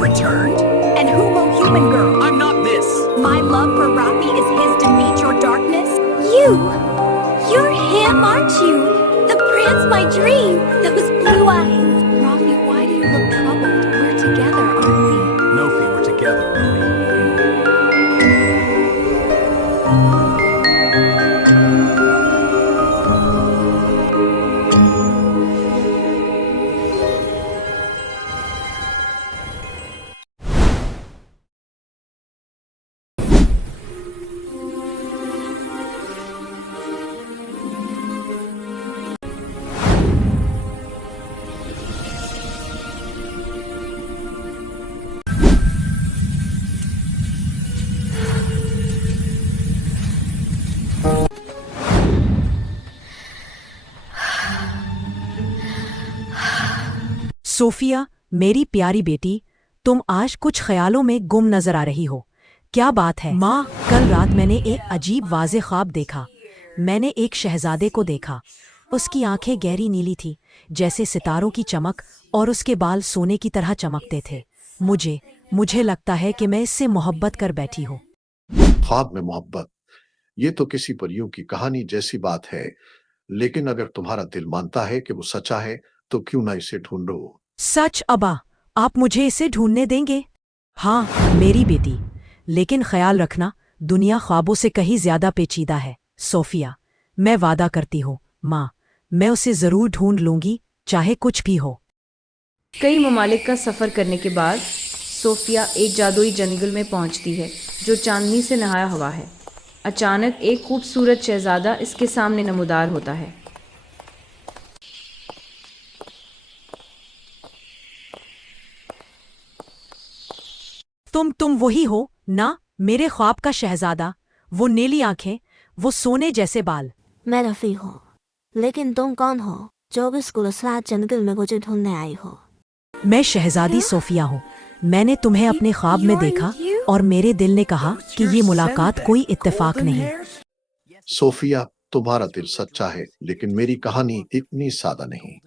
Returned? And who will human girl? I'm not this. My love for Rafi is his to meet your darkness? You're him, aren't you? The prince, my dream. Those blue eyes. Rafi, why do you look troubled? We're together, aren't we? Nofi, we're together, Rumi. Sophia, मेरी प्यारी बेटी, तुम आज कुछ ख्यालों में गुम नजर आ रही हो। क्या बात है? माँ, कल रात मैंने एक अजीब वाज़े ख्वाब देखा। मैंने एक शहजादे को देखा। उसकी आंखें गहरी नीली थी, जैसे सितारों की चमक, और उसके बाल सोने की तरह चमकते थे। मुझे लगता है कि मैं इससे मोहब्बत कर बैठी हूँ। ख्वाब में मोहब्बत, ये तो किसी परियों की कहानी जैसी बात है। लेकिन अगर तुम्हारा दिल मानता है कि वो सच्चा है, तो क्यों ना इसे ढूंढो। सच अब्बा, आप मुझे इसे ढूंढने देंगे? हाँ मेरी बेटी, लेकिन ख्याल रखना, दुनिया ख्वाबों से कहीं ज्यादा पेचीदा है। सोफिया, मैं वादा करती हूँ माँ, मैं उसे जरूर ढूंढ लूंगी, चाहे कुछ भी हो। कई ममालिक का सफ़र करने के बाद सोफिया एक जादुई जंगल में पहुंचती है जो चांदनी से नहाया हुआ है। अचानक एक खूबसूरत शहजादा इसके सामने नमूदार होता है। तुम वही हो ना, मेरे ख्वाब का शहजादा? वो नीली आंखें, वो सोने जैसे बाल। मैं रफ़ी हूँ, लेकिन तुम कौन हो जो इस गुलसात जंगल में मुझे ढूंढने आई हो? मैं शहजादी सोफिया हूँ। मैंने तुम्हें अपने ख्वाब में देखा और मेरे दिल ने कहा कि ये मुलाकात कोई इत्तेफाक नहीं। सोफिया, तुम्हारा दिल सच्चा है, लेकिन मेरी कहानी इतनी सादा नहीं।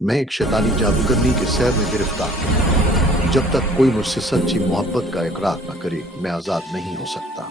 मैं एक शैतानी जादूगरनी के शहर में गिरफ्तार हूँ। जब तक कोई मुझसे सच्ची मोहब्बत का इकरार न करे, मैं आजाद नहीं हो सकता।